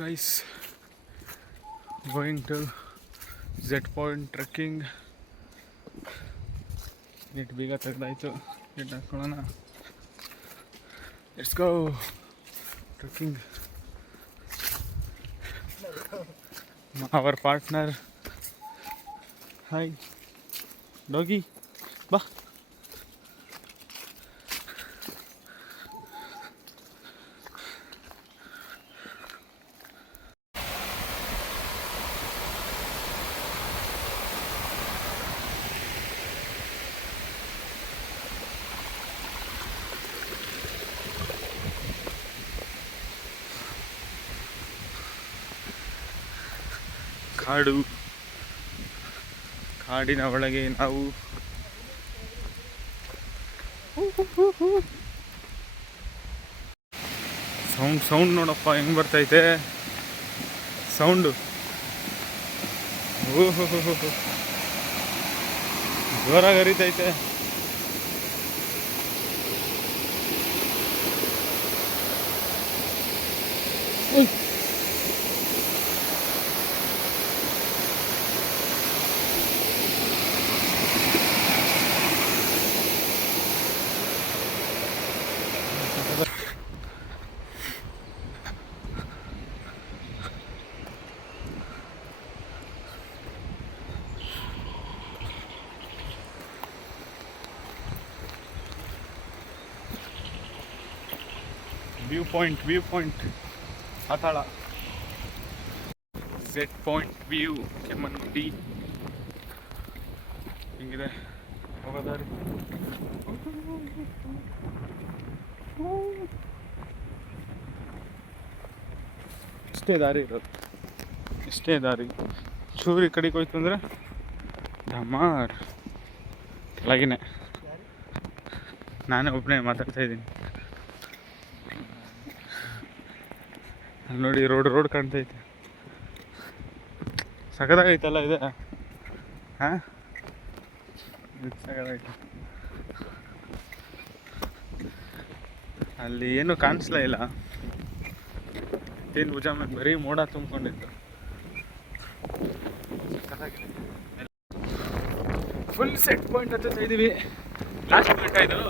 guys, going to Z Point trekking. Gate ಬೇಗ ತೆಗೆದಾಯ್ತು, gate ಹಾಕ್ಕೊಳ್ಳೋಣ. Let's go trekking. Our partner, hi doggy, ಬಾ. ಕಾಡು, ಕಾಡಿನ ಒಳಗೆ ನಾವು ಸೌಂಡ್ ನೋಡಪ್ಪ ಹೆಂಗ್ ಬರ್ತೈತೆ ಸೌಂಡು. ಓಹೋ ಜೋರಾಗಿ ಹರಿತೈತೆ. ವ್ಯೂ ಪಾಯಿಂಟ್ ಪಾತಾಳ. Z Point view Kemmannugundi. ಹಿಂಗಿದೆ ಹೋಗೋದಾರಿ. ಇಷ್ಟೇ ದಾರಿ ಇರೋದು, ಇಷ್ಟೇ ದಾರಿ. ಚೂರಿ ಕಡೆಗೆ ಹೋಯ್ತು ಅಂದರೆ ಡಮಾರ್ ಕೆಳಗಿನೇ. ನಾನೇ ಒಬ್ಬನೇ ಮಾತಾಡ್ತಾ ಇದ್ದೀನಿ. ಅಲ್ಲಿ ನೋಡಿ ರೋಡ್ ಕಾಣ್ತೈತೆ. ಸಖತ್ತಾಗೈತಲ್ಲ ಇದೆ. ಹಾಂ, ಇದು ಸಖತ್ತಾಗೈತೆ. ಅಲ್ಲಿ ಏನೂ ಕಾಣಿಸ್ಲೇ ಇಲ್ಲ. ಏನು ಭುಜ ಮೇಲೆ ಬರೀ ಮೋಡ ತುಂಬಿಕೊಂಡಿತ್ತು. ಫುಲ್ Z Point ಹತ್ತಿರ ಇದ್ದೀವಿ. ಲಾಸ್ಟ್ ಮಿನಿಟ್ ಆಯಿತು.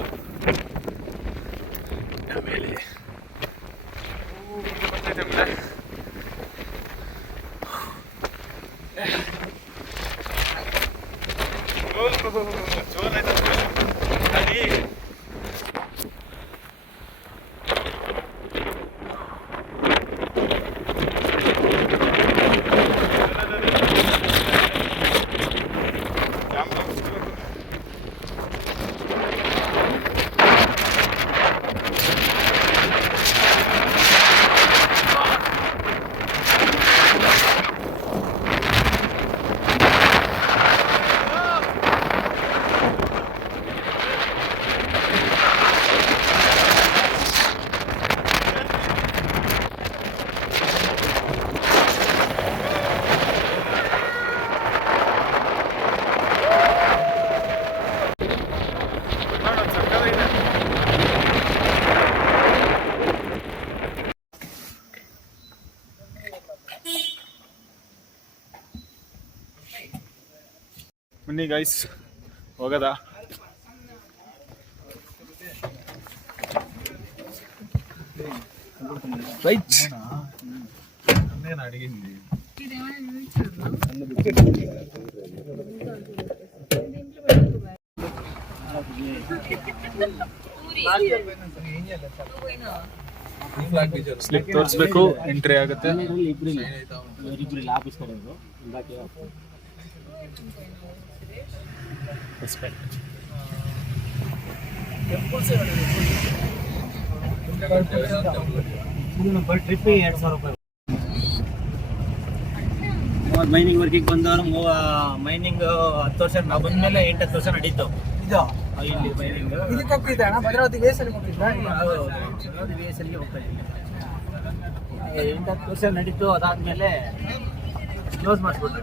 ಆಮೇಲೆ ಬನ್ನಿ ಗೈಸ್, ಹೋಗದ. ಸ್ಲಿಪ್ ತೋರಿಸ್ಬೇಕು, ಎಂಟ್ರಿ ಆಗುತ್ತೆ. ಮೈನಿಂಗ್ ವರ್ಕಿಗೆ ಬಂದವರು ಮೈನಿಂಗ್ 10 ವರ್ಷ, ನಾವು ಬಂದ್ಮೇಲೆ 8-10 ವರ್ಷ ನಡೀತು. ಇಲ್ಲಿ ಮೈನಿಂಗ್ ಭದ್ರಾವತಿ VSL ಹೋಗ್ತಾ ಇದ್ದೀನಿ. 8-10 ವರ್ಷ ನಡೀತು. ಅದಾದ್ಮೇಲೆ ಕ್ಲೋಸ್ ಮಾಡಿಸ್ಬಿಟ್ರು.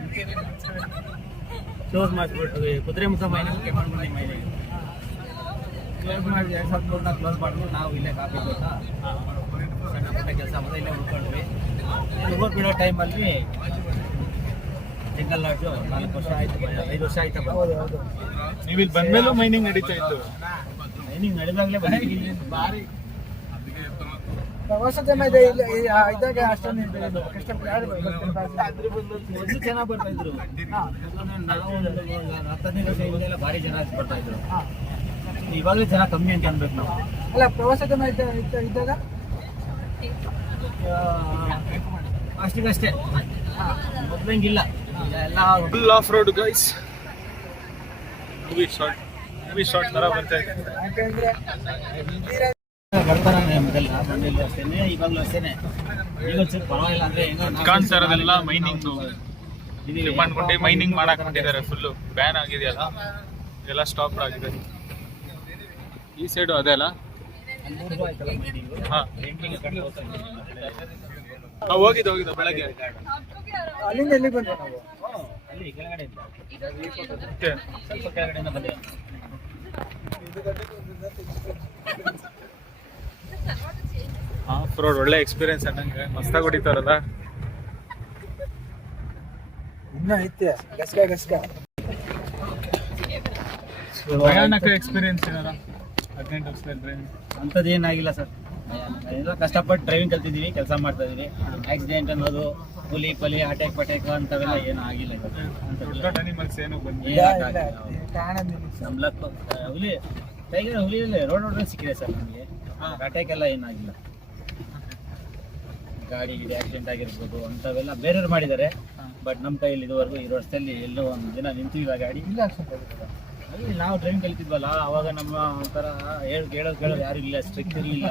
Kudremukh mining, Kemmannugundi mining close ಮಾಡಿ 2003 ಕ್ಲೋಸ್ ಮಾಡಿದ್ರು. ನಾವು ಇಲ್ಲೇ ಕಾಫಿ ತೋಟ ಸಣ್ಣ ಪುಟ್ಟ ಕೆಲಸ ಮಾಡಿ ಇಲ್ಲೇ ಉಳ್ಕೊಂಡ್ವಿ. ಶುಗರ್ ಬಿಡೋ ಟೈಮಲ್ಲಿ ಸಿಂಗಲ್ ಲಾಡ್ಜು 4 ವರ್ಷ ಆಯ್ತು, 5 ವರ್ಷ ಆಯ್ತು. ನೀವು ಇಲ್ಲಿ ಬಂದ್ಮೇಲೂ ಮೈನಿಂಗ್ ನಡೀತಾ ಇತ್ತು? ಮೈನಿಂಗ್ ನಡೆದಾಗಲೇ ಬಂದಿದ್ದೀವಿ. ಭಾರಿ ಪ್ರವಾಸೋದ್ಯಮ ಇದೆ ಇಲ್ಲಿ ಇದ್ದಾಗ ಅಷ್ಟೊಂದು ಕಷ್ಟ ಮೊದಲು ಚೆನ್ನಾಗಿ ಬರ್ತಾ ಇದ್ರು. ನಾವು 10-15 ವರ್ಷ ಹಿಂದೆಲ್ಲ ಭಾರಿ ಜನ ಬರ್ತಾ ಇದ್ರು. ಇವಾಗಲೇ ಜನ ಕಮ್ಮಿ ಅಂತ ಅನ್ಬೇಕು ನಾವು. ಅಲ್ಲ ಪ್ರವಾಸೋದ್ಯಮ ಇದ್ದಾಗ ಅಷ್ಟಿಗಷ್ಟೇ, ಮೊದ್ಲಂಗಿಲ್ಲ. ಎಲ್ಲ full of road guys. Movie short ತರ ಬರ್ತಾ ಇದೆ. ಯಾಕಂದ್ರೆ ಬರ್ತಾನೆ ಮೊದಲ ಮಂಡ್ಯಲ್ಲೂ ಅಷ್ಟೇನೆ, ಇವಾಗಲೂ ಅಷ್ಟೇನೆ. ಈಗ ಒಂಚೂರು ಪರವಾಗಿಲ್ಲ ಅಂದ್ರೆ ಕಾಣ್ತಾ ಇರೋದೆಲ್ಲ ಮೈನಿಂಗ್ ಮಾಡ್ಕೊಂಡು ಮೈನಿಂಗ್ ಮಾಡಕ್ ಹೊಂಟಿದ್ದಾರೆ. ಫುಲ್ಲು ಬ್ಯಾನ್ ಆಗಿದೆಯಲ್ಲ, ಎಲ್ಲ ಸ್ಟಾಪ್ ಆಗಿದೆ. ಈ ಸೈಡು ಅದೇ ಅಲ್ಲ? ಹಾ, ಹೋಗಿದ್ದು ಬೆಳಗ್ಗೆ. ಅಲ್ಲಿಂದ ಎಲ್ಲಿಗೆ ಬಂದ್ವಿ ನಾವು? ಅಲ್ಲಿ ಕೆಳಗಡೆಯಿಂದ ಓಕೆ. ಸ್ವಲ್ಪ ಕೆಳಗಡೆಯಿಂದ ಬಂದೆ. ಆಫ್ ರೋಡ್ ಒಳ್ಳೆ ಎಕ್ಸ್ಪೀರಿಯನ್ಸ್ ಅನ್ನಂಗೆ. ಮಸ್ತಾಗಿ ಹೊಡಿತಾರಲ್ಲ. ಇನ್ನೂ ಐತೆ ಗಸ್ಕ ಭಯಾನಕ ಎಕ್ಸ್ಪೀರಿಯನ್ಸ್ ಏನಾರ 18 ವರ್ಷದಲ್ಲಿ ಡ್ರೈವಿಂಗ್? ಅಂಥದ್ದು ಏನಾಗಿಲ್ಲ ಸರ್. ಎಲ್ಲ ಕಷ್ಟಪಟ್ಟು ಡ್ರೈವಿಂಗ್ ಕಲ್ತಿದ್ದೀವಿ, ಕೆಲಸ ಮಾಡ್ತಾ ಇದೀವಿ. ಆಕ್ಸಿಡೆಂಟ್ ಅನ್ನೋದು, ಹುಲಿ ಪಲಿ ಅಟ್ಯಾಕ್ ಅಂಥವೆಲ್ಲ ಏನೂ ಆಗಿಲ್ಲ. ದೊಡ್ಡ ಅನಿಮಲ್ಸ್ ಏನು ಬಂದಿಲ್ಲ. ನಮ್ಮ ಲಕ್ ಹುಲಿ ಟೈಗರ್ ಹುಲಿಯಲ್ಲಿ ರೋಡ್ ಸಿಕ್ಕಿದೆ ಸರ್ ನಮಗೆ. ಅಟ್ಯಾಕ್ ಎಲ್ಲ ಏನಾಗಿಲ್ಲ. ಗಾಡಿ ಆಕ್ಸಿಡೆಂಟ್ ಆಗಿರ್ಬೋದು ಅಂಥವೆಲ್ಲ ಬೇರೆಯವ್ರು ಮಾಡಿದ್ದಾರೆ. ಬಟ್ ನಮ್ಮ ಕೈಯಲ್ಲಿ ಇದುವರೆಗೂ ಈ ವರ್ಷದಲ್ಲಿ ಎಲ್ಲೋ ಒಂದು ದಿನ ನಿಂತಿಲ್ಲ ಗಾಡಿ. ಇಲ್ಲ ಅಲ್ಲಿ ನಾವು ಡ್ರೈವಿಂಗ್ ಕಲಿತಿದ್ವಲ್ಲ, ಅವಾಗ ನಮ್ಮ ಒಂಥರ ಕೇಳೋದು ಯಾರು ಇಲ್ಲ, ಸ್ಟ್ರಿಕ್ಟ್ ಇರಲಿಲ್ಲ.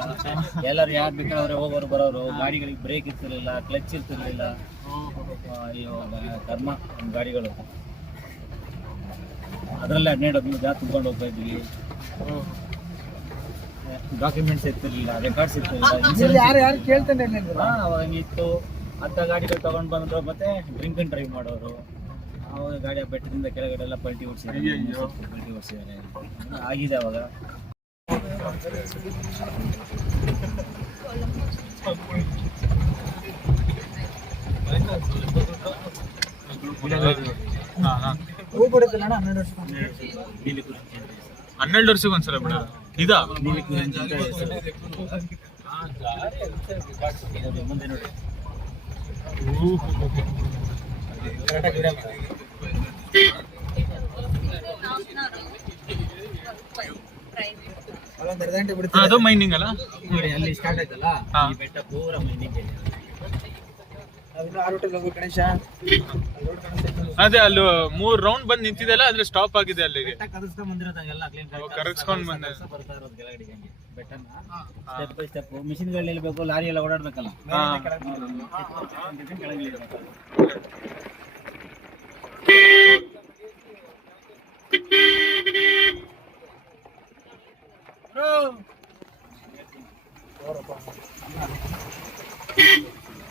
ಎಲ್ಲರೂ ಯಾರು ಬೇಕಾದ್ರೆ ಹೋಗೋರು ಬರೋರು. ಗಾಡಿಗಳಿಗೆ ಬ್ರೇಕ್ ಇರ್ತಿರ್ಲಿಲ್ಲ, ಕ್ಲಚ್ ಇರ್ತಿರ್ಲಿಲ್ಲ. ಅಯ್ಯೋ ಕರ್ಮ ನಮ್ಮ ಗಾಡಿಗಳು. ಅದರಲ್ಲೇ 12 ಜನ ತುಂಬ್ಕೊಂಡು ಹೋಗ್ತಾ ಇದ್ವಿ. ಡಾಕ್ಯುಮೆಂಟ್ಸ್ ಇರ್ತಿರ್ಲಿಲ್ಲ, ರೆಕಾರ್ಡ್ಸ್ ಇರ್ತಿರ್ಲಿಲ್ಲ. ಯಾರು ಕೇಳ್ತಾನೆ ಇರ್ಲಿಲ್ಲ. ಅವಾಗ ಇತ್ತು. ಅಂಥ ಗಾಡಿಗಳು ತಗೊಂಡು ಬಂದ್ರು. ಮತ್ತೆ ಡ್ರಿಂಕ್ ಅಂಡ್ ಡ್ರೈವ್ ಮಾಡೋರು. ಅವಾಗ ಗಾಡಿ ಬೆಟ್ಟದಿಂದ ಕೆಳಗಡೆ ಎಲ್ಲ ಪಲ್ಟಿ ಓಡಿಸಿದ್ದಾರೆ. ಆಗಿದೆ ಅವಾಗ. ಹೂ ಬಿಡುತ್ತಲ್ಲ 12 ವರ್ಷ. 12 ವರ್ಷಕ್ಕೆ ಒಂದ್ಸಲ ಬಿಡ ಇದಾ? ಮುಂದೆ ನೋಡಿ. ಅದು ಮೈನಿಂಗ್ ಅಲ್ಲ? ನೋಡಿ ಅಲ್ಲಿ ಸ್ಟಾರ್ಟ್ ಆಯ್ತಲ್ಲ, ಈ ಬೆಟ್ಟ ಪೂರ ಮೈನಿಂಗ್. ಗಣೇಶ ಅದೇ ಅಲ್ಲಿ 3 ರೌಂಡ್ ಬಂದು ನಿಂತಿದೆಲ್ಲ, ಆದ್ರೆ ಸ್ಟಾಪ್ ಆಗಿದೆ ಅಲ್ಲಿಗೆ. ಕರಗಿಸ್ಕೊಂಡ್ ಬಂದಿರೋದಂಗೆಲ್ಲ ಕರಗಿಸ್ಕೊಂಡ್ ಬಂದೆ. ಬರ್ತಾ ಇರೋದು ಕೆಳಗಡೆ ಬೆಟ್ಟನ ಸ್ಟೆಪ್ ಬೈ ಸ್ಟೆಪ್. ಮಿಷಿನ್ಗಳು ನಿಲ್ಬೇಕು, ಲಾರಿ ಎಲ್ಲ ಓಡಾಡ್ಬೇಕಲ್ಲ. ಕೆಳಗೆ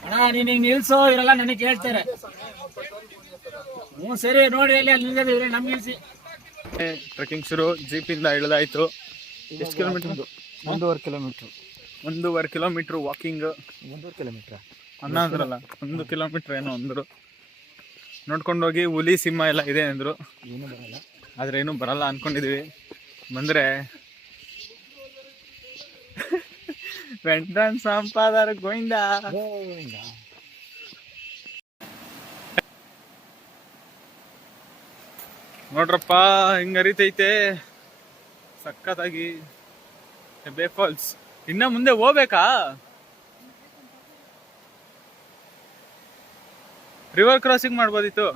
ಅಣ್ಣ ನೀನ್ ಹಿಂಗ್ ನಿಲ್ಸೋ, ಇವರೆಲ್ಲ ನನಗೆ ಕೇಳ್ತಾರೆ. ಹ್ಞೂ ಸರಿ ನೋಡಿ, ಅಲ್ಲಿ ನಿಲ್ಸಿದ್ರೆ ನಮ್ಗೆ ನಿಲ್ಸಿ. ಟ್ರೆಕ್ಕಿಂಗ್ ಶುರು. ಜೀಪಿಂದ ಇಳಿದಾಯ್ತು. ಎಷ್ಟು kilometre? 1.5 kilometre. 1.5 kilometre walking. 1.5 kilometre ಅನ್ನ ಅಂದ್ರಲ್ಲ, 1 ಕಿಲೋಮೀಟರ್ ಏನೋ ಅಂದರು. ನೋಡ್ಕೊಂಡೋಗಿ ಹುಲಿ ಸಿಂಹ ಎಲ್ಲ ಇದೆ ಅಂದರು. ಏನೂ ಬರಲ್ಲ, ಆದ್ರೆ ಏನೂ ಬರಲ್ಲ ಅನ್ಕೊಂಡಿದೀವಿ. ಬಂದ್ರೆ ವೆಂಟನ್ ಸಂಪಾದರ ಗೋವಿಂದ. ನೋಡ್ರಪ್ಪ ಹಿಂಗ ಹರಿತೈತೆ ಸಖತ್ತಾಗಿ ಹೆಬ್ಬೆ ಫಾಲ್ಸ್. ಇನ್ನ ಮುಂದೆ ಹೋಗ್ಬೇಕಾ? ರಿವರ್ ಕ್ರಾಸಿಂಗ್ ಮಾಡ್ಬೋದಿತ್ತು.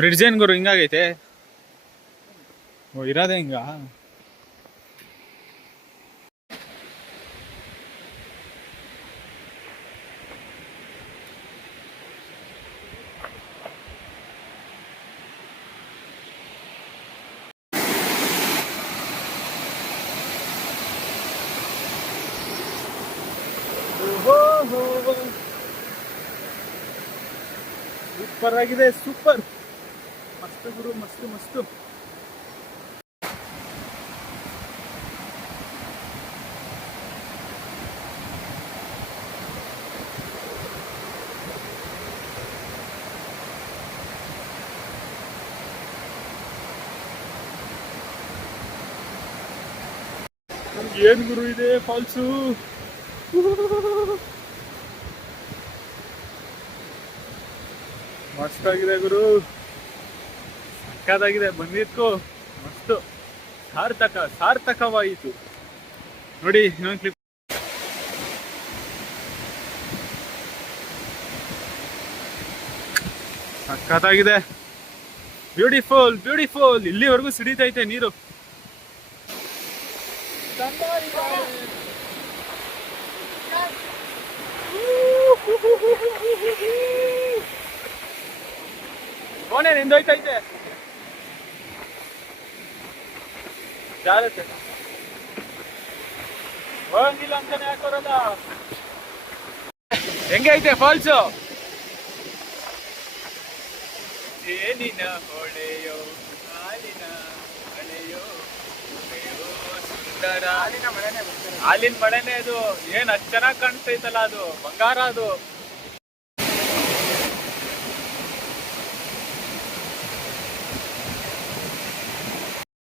ಬ್ರಿಡ್ಜ್ ಏನ್ ಗುರು ಹಿಂಗಾಗೈತೆ? ಓ ಇರೋದೇ ಹಿಂಗ? ಸೂಪರ್ ಆಗಿದೆ, ಸೂಪರ್. ಮಸ್ತ್ ಗುರು, ಮಸ್ತ್ ಮಸ್ತ್. ಏನ್ ಗುರು ಇದೆ ಫಾಲ್ಸು. ಮಸ್ತಾಗಿದೆ ಗುರು, ಸಕ್ಕತ್ತಾಗಿದೆ. ಬಂದಿದ್ಕು ಮಸ್ತು, ಸಾರ್ಥಕವಾಯಿತು ನೋಡಿ. ಇನ್ನೊಂದು ಕ್ಲಿಪ್. ಸಕ್ಕತ್ತಾಗಿದೆ, ಬ್ಯೂಟಿಫುಲ್ ಬ್ಯೂಟಿಫುಲ್. ಇಲ್ಲಿವರೆಗೂ ಸಿಡಿತೈತೆ ನೀರು. ಕೋಣೆ ನಿಂದೋಯ್ತೈತೆ, ಜಾರತ್ತೆ. ಹೋಗಂಗಿಲ್ಲ ಅಂತಾನೆ ಹಾಕೋರಲ್ಲ. ಹೆಂಗೆ ಐತೆ ಫಾಲ್ಸು? ಏನಿನ ಹೊಳೆಯೋ ಹಾಲಿನ ಹೊಳೆಯೋ ಸುಂದರ. ಹಾಲಿನ ಮಳೆನೇ ಅದು. ಏನ್ ಅಷ್ಟ್ ಚೆನ್ನಾಗಿ ಕಾಣಿಸ್ತೈತಲ್ಲ, ಅದು ಬಂಗಾರ ಅದು.